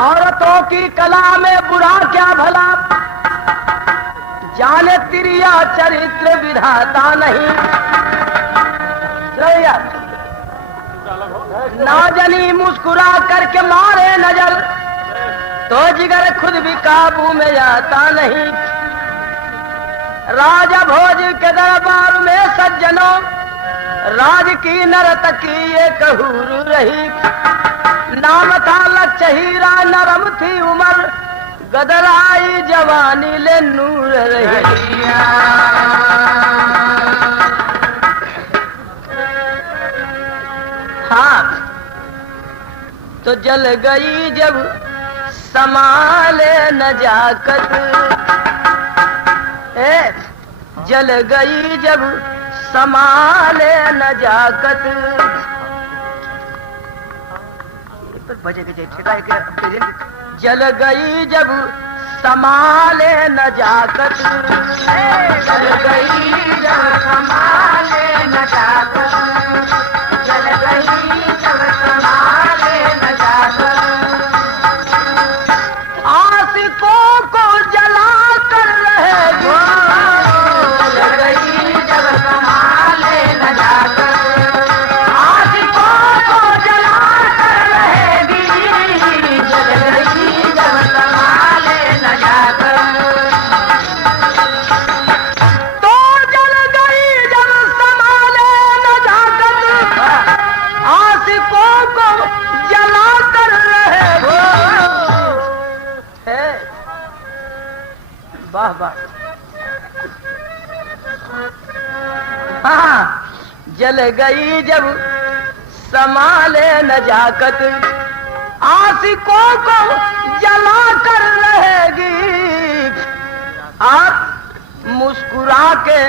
औरतों की कला में बुरा क्या भला, जाने तिरिया चरित्र विधाता नहीं। ना जनी मुस्कुरा करके मारे नजर, तो जिगर खुद भी काबू में आता नहीं। राजा भोज के दरबार में सज्जनों, राज की नर्तकी ये कहूर रही। नाम था लक्षहीरा, नरम थी उमर, गदराई जवानी ले नूर रही। हाँ, तो जल गई जब संभाले नजाकत, जल गई जब संभाले नजाकत। बजे के जल गई जब संभाले नजाकत, जल गई जब संभाले नजाकत, जल गई जब संभाले नजाकत। आशिकों को जला कर रहेगी, जल गई जब संभाले नजाकत। आशिकों को जला कर रहेगी, जल गई जब संभाले नजाकत। तो जल गई जब संभाले नजाकत, आशिकों को जला कर रहेगी। वाह वाह, हाँ, जल गई जब संभाले नजाकत, आशिकों को जला कर रहेगी। आप मुस्कुरा के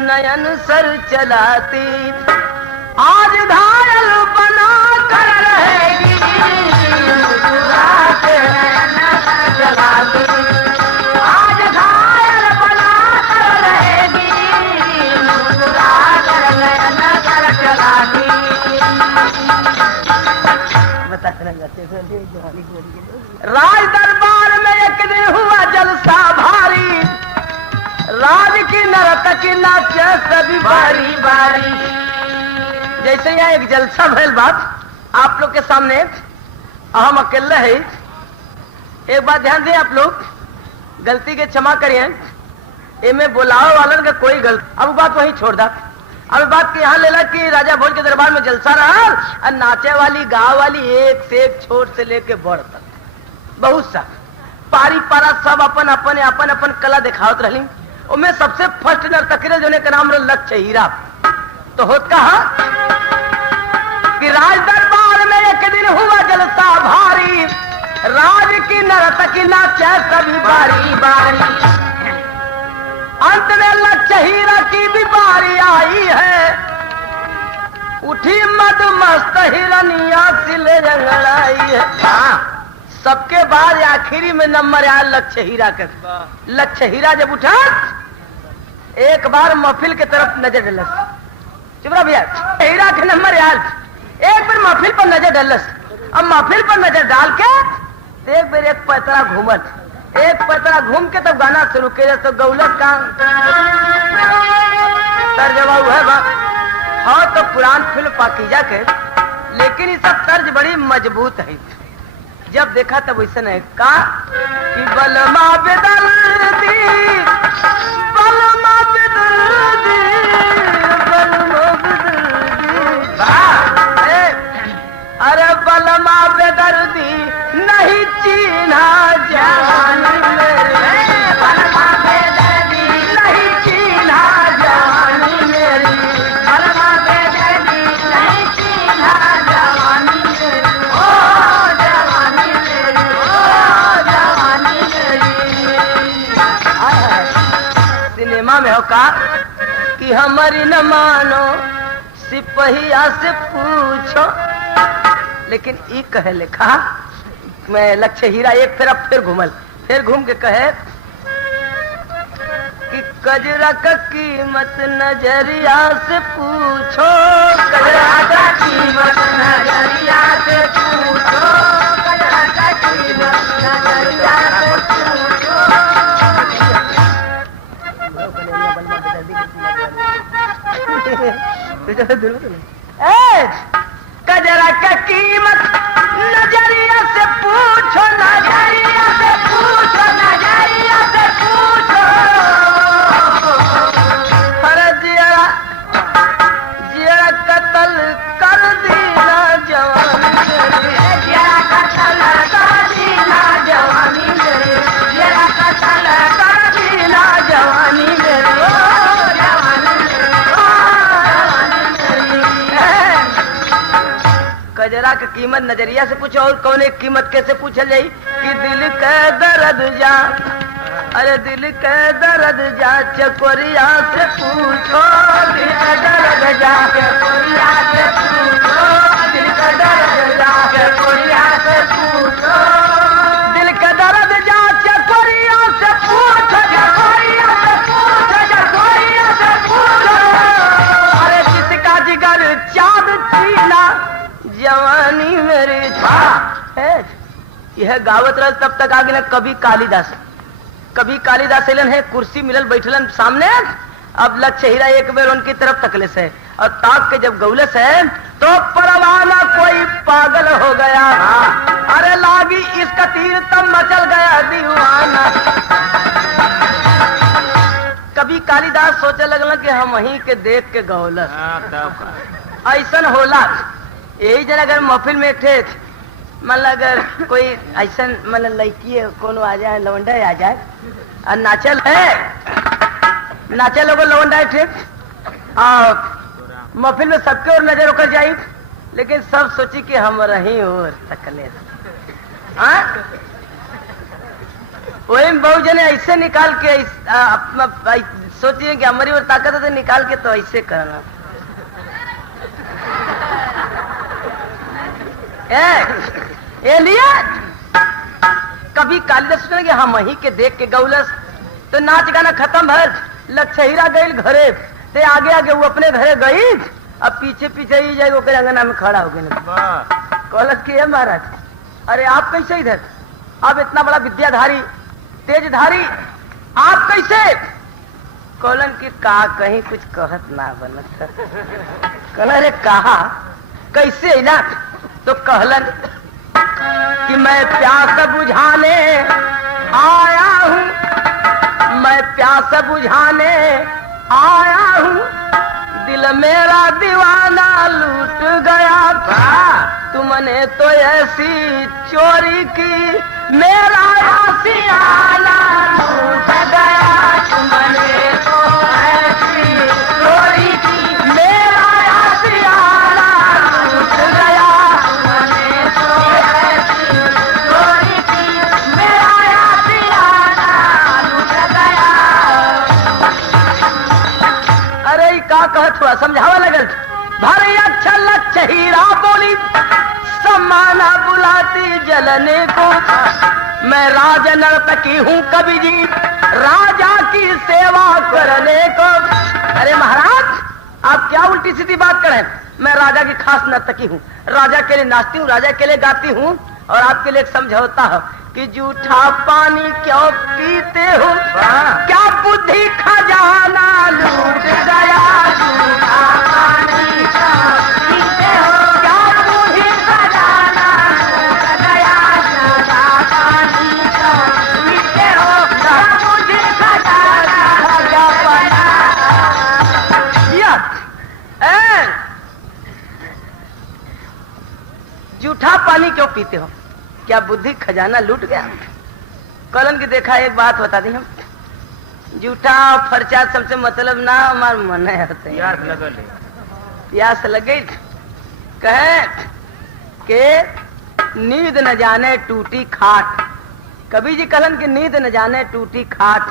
नयन सर चलाती, आज घायल बना कर रहेगी। मुस्कुरा के नयन सर चलाती, आज घायल बना कर रहेगी। मुस्कुरा कर नयन सर चलाती। राज दरबार में एक दिन हुआ जलसा भारी, राज की नर्तकी नाचे सभी बारी बारी। जैसे यहाँ एक जलसा भैल बात आप लोग के सामने, हम अकेले है। एक बात ध्यान दें आप लोग, गलती के क्षमा करिए, इनमें बुलाओ वालन का कोई गलती, अब बात वही छोड़ दा। अब बात के यहाँ लेला कि राजा भोज के दरबार में जलसा रहा और नाचे वाली गाँव वाली एक से एक छोट से लेके बड़ तक बहुत सा पारी पारा सब अपन अपन अपन अपन कला दिखावत रही। उनमें सबसे फर्स्ट नर्तकी जोने का नाम लक्षहीरा। तो होत कहा कि राज दरबार में एक दिन हुआ जलसा भारी, राज की नर्तकी नाचे सभी बारी बारी। अंत में लक्षहीरा की भी बारी आई है, उठी मदमस्त हिरनिया सिले रंगड़ाई है। सबके बाद आखिरी में नंबर आया लक्षहीरा का। लक्षहीरा जब उठा, एक बार महफिल की तरफ नजर डलस। चुप रहा भैया, हीरा के नंबर यार एक बार महफिल पर नजर डलस। अब महफिल पर नजर डाल के एक बार एक पैतरा घूमत, एक पैतरा घूम के तब गाना शुरू किया। तो गौलत का तर्जमा हुआ है। हाँ, तो पुरान फिल्म पाकीजा के, लेकिन ये सब तर्ज बड़ी मजबूत है। जब देखा तब वैसे नहीं का कि बलमा बेदर्दी, बलमा बेदर्दी, बलमा बेदर्दी। अरे बलमा बेदर्दी नहीं चीन्हा जवानी मेरी, बलमा बेदर्दी नहीं चीन्हा जवानी मेरी, बलमा बेदर्दी नहीं चीन्हा जवानी मेरी। ओ जवानी मेरी, ओ जवानी मेरी। सिनेमा में हो का कि हमारी न मानो सिपहिया से पूछो, लेकिन ई कहे लिखा मैं लक्षहीरा एक तरफ फिर घूमल, फिर घूम के कहे कि कजरा का कीमत नजरिया से पूछो, कजरा का कीमत नजरिया से पूछो, कजरा का कीमत कजरा का कीमत नजरिया से पूछो, नजरिया से पूछो, नजरिया से पूछो। अरे जिया जिया कत्ल कर दीना जवानी मेरी, जिया कत्ल कर दीना जवानी मेरी, जिया कत्ल कर दीना जवानी मेरी, कजरा की कीमत नजरिया से पूछो। और कौन एक कीमत कैसे पूछल जाई कि दिल के दर्द जा, अरे दिल के दर्द जा चकोरिया से पूछो, दिल के दर्द जा चकोरिया से पूछो, दिल के दर्द जा चकोरिया से पूछो, दिल के दर्द जा चकोरिया से पूछो, चकोरिया से पूछो, चकोरिया से पूछो। अरे किसका जिगर चाँद चीला जवानी मेरी था है। यह गावत रह तब तक आगे न कभी कालिदास एलन है, कुर्सी मिलल बैठलन सामने। अब लक्ष्य हीरा एक बेर उनकी तरफ तकले से और ताक के जब गौलस है तो परवाना कोई पागल हो गया। अरे लागी इसका तीर तब मचल गया दीवाना। कभी कालिदास सोचे लगल कि हम वहीं के देख के गौलस ऐसन होला। यही जन अगर महफिल में थे मतलब अगर कोई ऐसा मतलब लड़की कोनो आ जाए, लवंडा आ जाए और नाचल है, नाचे लोगों लवंडा थे और महफिल में सबके और नजर होकर जाई, लेकिन सब सोची कि हम रही और तकले। वही बहु जने ऐसे निकाल के सोचिए कि हमारी और ताकत है, निकाल के तो ऐसे करना। ए लिया कभी कालिदास सोचने कि हम वहीं के देख के गौलस तो नाच गाना खत्म भर। लक्ष्यहीरा गई घरे ते आगे आगे वो अपने घरे गई, अब पीछे पीछे ही जाए ओकर अंगना में खड़ा हो गए। कौलस की है महाराज, अरे आप कैसे इधर, आप इतना बड़ा विद्याधारी तेजधारी, आप कैसे? कौलन की कहा कहीं कुछ कहत ना बनत। कहला रे कहा कैसे ना, तो कहलन कि मैं प्यास बुझाने आया हूँ, मैं प्यास बुझाने आया हूँ, दिल मेरा दीवाना लूट गया था। तुमने तो ऐसी चोरी की मेरा आशियाना लूट गया। तुमने तो ऐसी चोरी की मेरा आशियाना लूट गया। तुमने तो ऐसी चोरी की मेरा आशियाना लूट गया। अरे का कहत हुआ समझावा लगल। भारी अच्छा लक्ष्यहीरा बोली, सम्माना बुलाती जलने को। मैं राज नर्तकी हूँ कवि जी, राजा की सेवा करने को। अरे महाराज आप क्या उल्टी सीधी बात करें, मैं राजा की खास नर्तकी हूँ, राजा के लिए नाचती हूँ, राजा के लिए गाती हूँ। और आपके लिए एक समझौता है कि जूठा पानी क्यों पीते हो, क्या बुद्धि खजाना लूट गया। जूठा पानी क्यों पीते हो, क्या बुद्धि खजाना लूट गया। जूठा पानी क्यों पीते हो, क्या बुद्धि खजाना जूठा पानी क्यों पीते हो, क्या बुद्धि खजाना लूट गया। कलन की देखा एक बात बता दी हम, जूठा फरचा सबसे मतलब ना हमार मन होते प्यास लग गई। कहे के नींद न जाने टूटी खाट, कभी जी कलन की नींद न जाने टूटी खाट,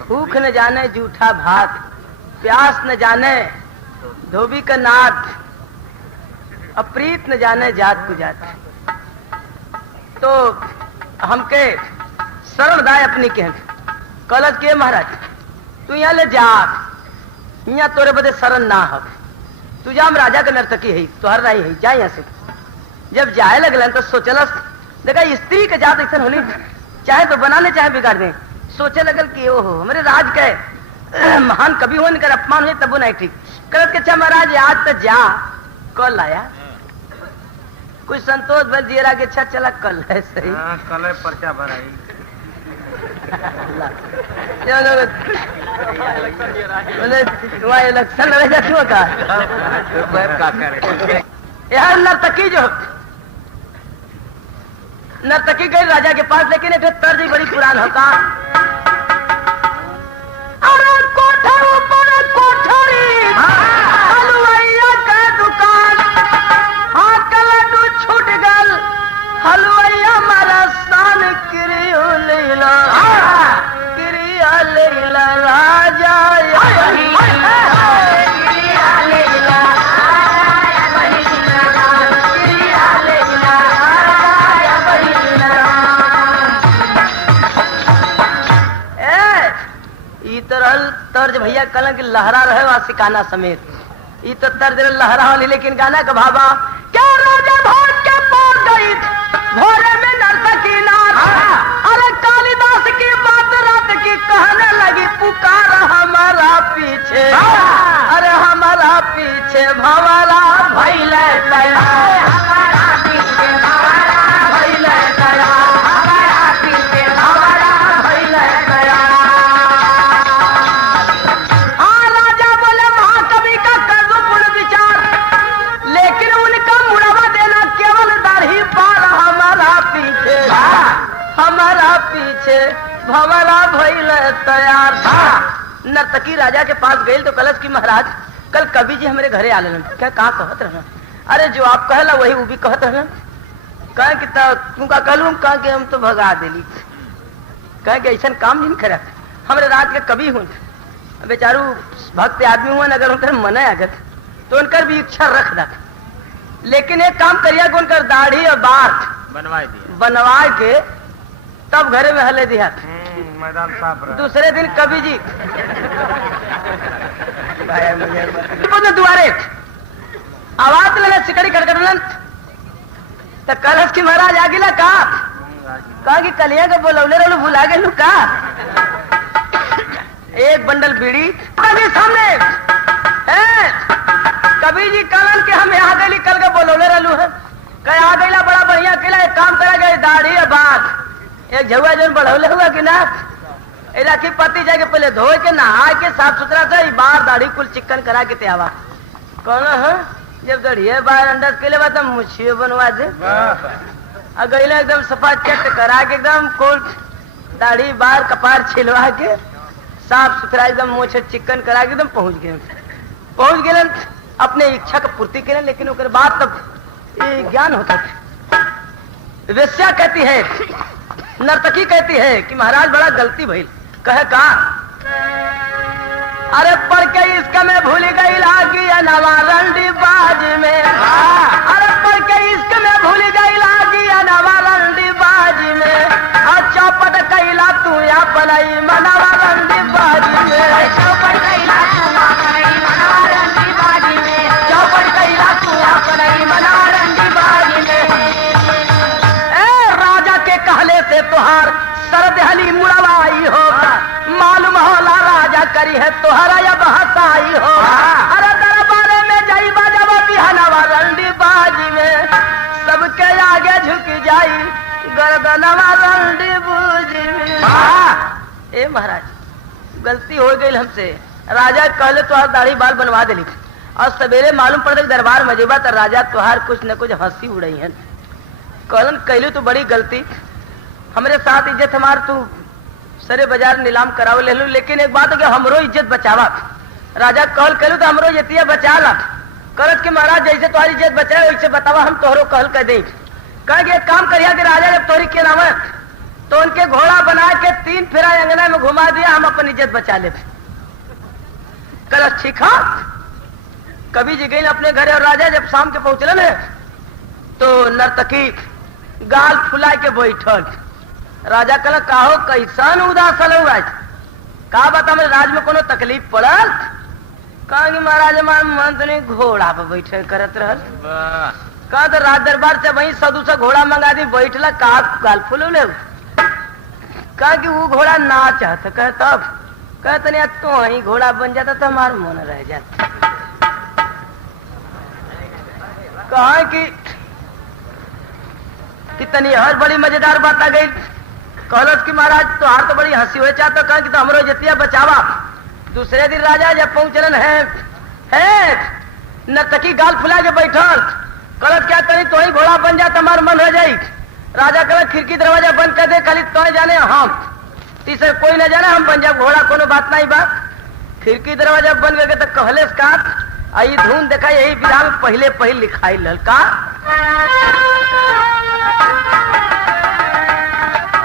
भूख न जाने जूठा भात, प्यास न जाने धोबी का नाथ, अप्रीत न जाने जात को जात। तो हमके शरण दाय अपनी के कलज के महाराज तू यहाँ ले जा, यहाँ तोरे बदे शरण ना हो, तू जा हम राजा के नर्तकी है, तुहर नहीं है, जा यहाँ से। जब जाए लगल तो सोचलस, देखा स्त्री के जात ऐसा होली, चाहे तो बना ले चाहे बिगाड़ दे। सोचे लगल कि ओहो हमारे राज के महान कवि हो इनका अपमान हो तब नहीं ठीक। कहत के अच्छा महाराज आज तो जा, कल आया कुछ संतोष बल जीरा के अच्छा चला कल है सही। कल है पर्चा भराई वहाँ इलेक्शन लड़े जाती होता यार। नर्तकी गई राजा के पास, लेकिन एक तर्ज ही बड़ी पुरान होता। अरे कोठा ऊपर कोठरी हलवाइया का दुकान, हाँ कलडू छूट गल हलवाइया मारा सान क्रियो लीला क्रिया लीला राजा तर्ज भैया कल की लहरा रहे वासिकाना समेत। ये तो तर्ज लहरा वाली, लेकिन गाना का भावा क्या राजा भोर के पार गई भोरे में नर्तकी नाच। अरे कालिदास की बात रात की कहने लगी पुकार हमारा पीछे, अरे हमारा पीछे भंवरा भइले तैयार, हमारा पीछे भंवरा भइले तैयार, हमारा पीछे भंवरा भइले तैयार। हमारा पीछे भंवरा भइले तैयार। नर्तकी राजा के पास गई तो कलश की महाराज कल कवि जी हमारे घरे आलन। क्या कहा कहत रहना? अरे जो आप कहला वही वो भी कहत रहना। कहे कि तू का कहलू, कहा कि हम तो भगा दिली, कहे कि ऐसा काम नहीं करे। हमारे रात के कवि हूँ, बेचारू भक्त आदमी हुआ, अगर उनकर मन आगत तो उनकर भी इच्छा रख दा, लेकिन एक काम करिए कि उनकर दाढ़ी और बाल बनवा के तब घरे में हले दिया। मैदान साफ रहा। दूसरे दिन कवि जी दुआरे आवाज लगा सिकड़ी कड़कड़न तो कलश की महाराज आ गिला कहा कि कलिया के बोलौले रहू भुला गेलू का। एक बंडल बीड़ी कभी सामने कवि जी कलन के हम यहाँ गई कल के बोलौले रहलू है, कह आ गईला बड़ा बढ़िया किला। एक काम करा गए दाढ़ी और बात एक झुआ जो बढ़ौले हुआ कि ना राखी पति जाके पहले धो के नहा के साफ सुथरा से बार दाढ़ी कुल चिकन करा के ते आवा कौन है। जब दाढ़ी बार अंडा के लिए बात मुछिए बनवा दे अगले एकदम सफा चट करा के एकदम कोल दाढ़ी बार कपार छिलवा के साफ सुथरा एकदम मुछ चिकन करा के एकदम पहुंच गए अपने इच्छा का पूर्ति करें। लेकिन उसके बाद तब ये ज्ञान होता है। वेश्या कहती है, नर्तकी कहती है कि महाराज बड़ा गलती भइल। कहे का अरे पढ़ के इसका मैं भूल गई लागी नवारंडी बाज में, अरे पढ़ के इसका मैं भूल गई लागी नवारंडी बाज में, चौपट कैला तू या पलई मनवारंडी बाज में, चौपट कैला तू या पलई मनवारंडी बाज में, चौपट कैला तू या पलई मनवारंडी बाज में। राजा के कहले से तुहार सरदहली मुड़वाई हो, मालूम होला राजा करी है तुहरा या बहसाई हो। अरे दरबारे में जाई बजब बिहनवा रंडी बाजी में, सबके आगे झुक जाई गर्दनवा रंडी बूजी में। ए महाराज गलती हो गई हमसे। राजा कहले तुहार दाढ़ी बाल बनवा दिली और सवेरे मालूम पड़ गई दरबार में जेबा तो राजा तुहार कुछ न कुछ हंसी उड़ई है। कहलन कहलू तो बड़ी गलती, हमरे साथ इज्जत हमार तू सरे बाजार नीलाम कराव ले लू, लेकिन एक बात है कि हमरो इज्जत बचावा। राजा कहल कहलू तो हमरो इज्जतिया बचा ला। करत के महाराज जैसे तुम्हारी इज्जत बचाए वैसे बतावा, हम तोहरो कहल कह दे। कह के एक काम करिया कि राजा जब तोहरी के नाम तो उनके घोड़ा बना के 3 फेरा अंगना में घुमा दिया, हम अपन इज्जत बचा ले। कल ठीक है। कवि जी गई अपने घर और राजा जब शाम के पहुंचल न तो नर्तकी गाल फुला के बैठल। राजा कहला काहो कैसन उदास हुआ का बता मेरे राज में कोनो तकलीफ पड़ल? कहा कि महाराज हमार मंत्री घोड़ा पर बैठे करत रहल। कहा तो राज दरबार से वही सदू से घोड़ा मंगा दी बैठला का गाल फुल कहा कि वो घोड़ा ना चाहता। कह तब कहते नहीं तो ही घोड़ा बन जाता तो हमारा मन रह जाता। कहा कि तनी हर बड़ी मजेदार बात आ गई। कहलस कि महाराज तोहार तो बड़ी हंसी हो चाहता, कहा कि तो हमरो जतिया बचावा। दूसरे दिन राजा जब पहुंचलन है नर्तकी गाल फुला के बैठल, कहलत क्या तनी तो ही घोड़ा बन जाता हमार मन हो जाई। राजा कहलत खिड़की दरवाजा बंद कर दे, खाली तो जाने हम तीसरे कोई न जाने हम बन जाब घोड़ा, कोनो बात नहीं बात। खिड़की दरवाजा बंद करके तो कहले का आई धुन देखा यही विधा में पहले पहले लिखाई ललका।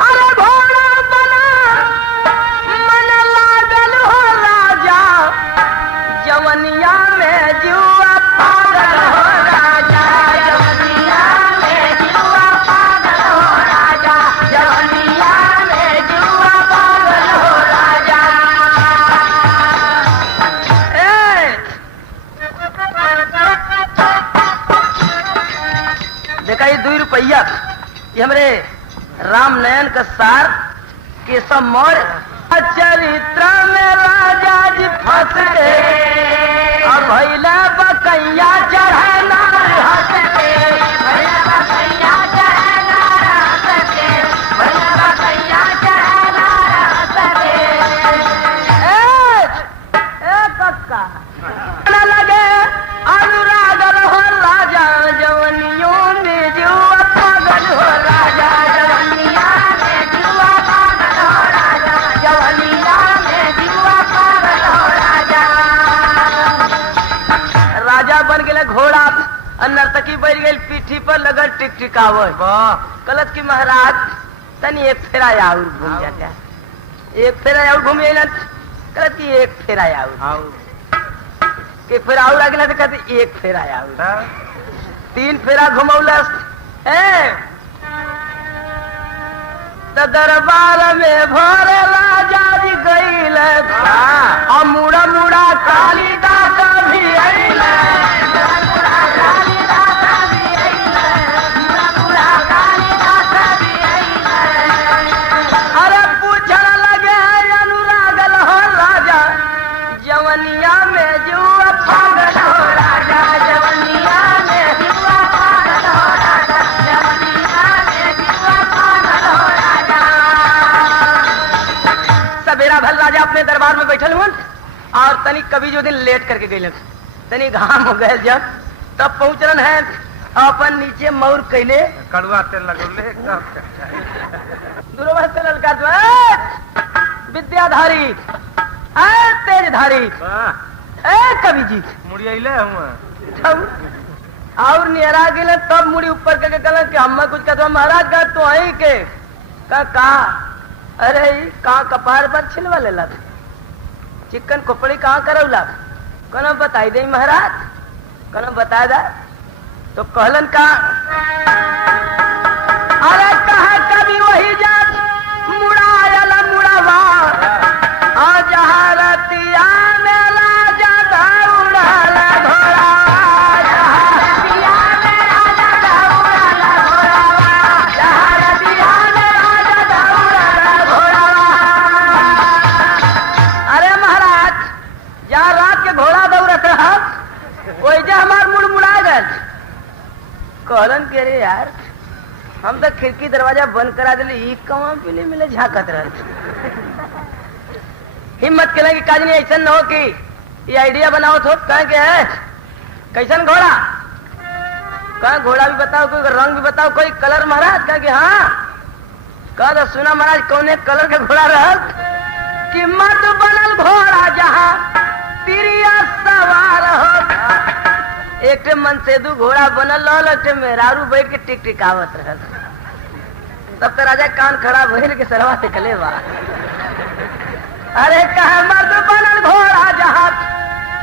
अरे घोड़ा बना मन लागल हो राजा, जवनिया में जुआ पागल हो राजा, जवनिया में जुआ पागल हो राजा, जवनिया में जुआ पागल हो राजा। देखा ये 2 रुपया ये हमरे राम नयन का सार केशव मौर्य चरित्र में राजा जी फंस गए। अब भैला बकैया चढ़ना हंस के, भैला बकैया चढ़ना हंस के, भैला बकैया चढ़ना हंस के। ए कक्का न लगे अनुराग रहो राजा, जवनियों में जुआ पागल हो राजा, जवनिया में जुआ पागल हो राजा, जवनिया में जुआ पागल हो राजा। राजा बन गए घोड़ा और नर्तकी बैठ गई पीठी पर लगल टिकटिकावे। कहलत कि महाराज तनी एक फेरा और घूम जाता, एक फेरा और घूम अलन। कहलत कि एक फेरा और के फेरा और आगे तो कहते एक फेरा और 3 फेरा घुमौलस। तो दरबार में भरे राजा जी गईल, और मुड़ा मुड़ा कालिदास भी अइल, मुड़ा कालिदास भी अइल, मुड़ा कालिदास भी अइल। अरे पूछन लगे अनुरागल हो राजा, जवनिया में जुआ पागल हो राजा, जवनिया में जुआ पागल हो राजा, जवनिया में जुआ पागल हो राजा। सवेरा भल राजा अपने दरबार में बैठल हुन और तनी कभी जो दिन लेट करके गए, तनी घाम हो गए जब तब पहुंचलन है अपन नीचे मौर कैले कड़ुआ तेल लगौले दूरवा से ललका विद्याधारी तेजधारी कवि जी मुड़ियाइले हम और निहरा गए तब मुड़ी ऊपर करके कहल कि हम कुछ कहते महाराज का तो आई के का अरे कहाँ कपार पर छिलवा लेला चिकन खोपड़ी कहाँ करौला कनो बताई दे महाराज, कनो बता दा। तो कहलन का अरे कहा कभी वही जात मुड़ायल मुड़ावा जहारतिया में राजा दौड़ल घोड़ा, जहारतिया में राजा दौड़ल घोड़ा, जहारतिया में राजा दौड़ल घोड़ा। अरे महाराज जहाँ रात के घोड़ा दौड़त रहा वही जा हमार मुड़ मुड़ा गल। कहलन के रे यार हम तो खिड़की दरवाजा बंद करा दिले, ई कहाँ पीले मिले झाकत रह। हिम्मत के लगी काज नहीं ऐसा न हो कि ये आइडिया बनाओ तो कह के है कैसन घोड़ा, कह घोड़ा भी बताओ, कोई रंग भी बताओ, कोई कलर महाराज कह के हाँ कह दो सुना महाराज कौन कलर के घोड़ा रह कि मत बनल घोड़ा जहाँ तिरिया सवार हो। एक मन से 2 घोड़ा बनल रहल, मेहरारू बैठ के टिक टिकावत रहल। तब तो राजा कान खड़ा भइल के सरवा से कले बा। अरे कह मर्द बनल घोड़ा जहाँ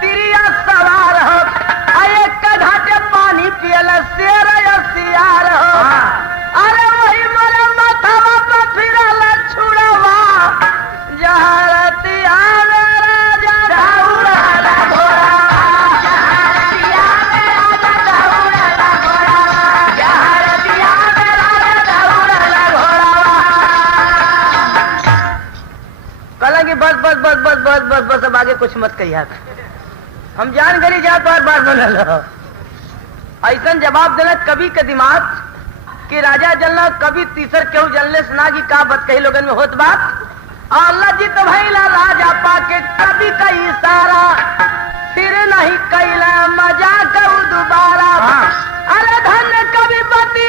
तिरिया सवार हो, एक घाटे पानी पियल शेर सियार हो। अरे वही मोरे माथवा पर फिरल छुड़वा, जहाँ रतिया में राजा दौड़ल घोड़ा, जहाँ रतिया में राजा दौड़ल घोड़ा, जहाँ रतिया में राजा दौड़ल घोड़ा। कहला कि बस बस बस बस बस बस अब आगे कुछ मत कहिया। हम जान गरी जा तो बार बनल ऐसा जवाब देना कवि के दिमाग कि राजा जलना कभी तीसर केहू जलने सुना की का बत कही लोगन में होत बात। अल्लाह जी तो भैला राजा पाके कभी का इशारा फिर नहीं कैला मजा कहू दोबारा। अरे धन कभी पति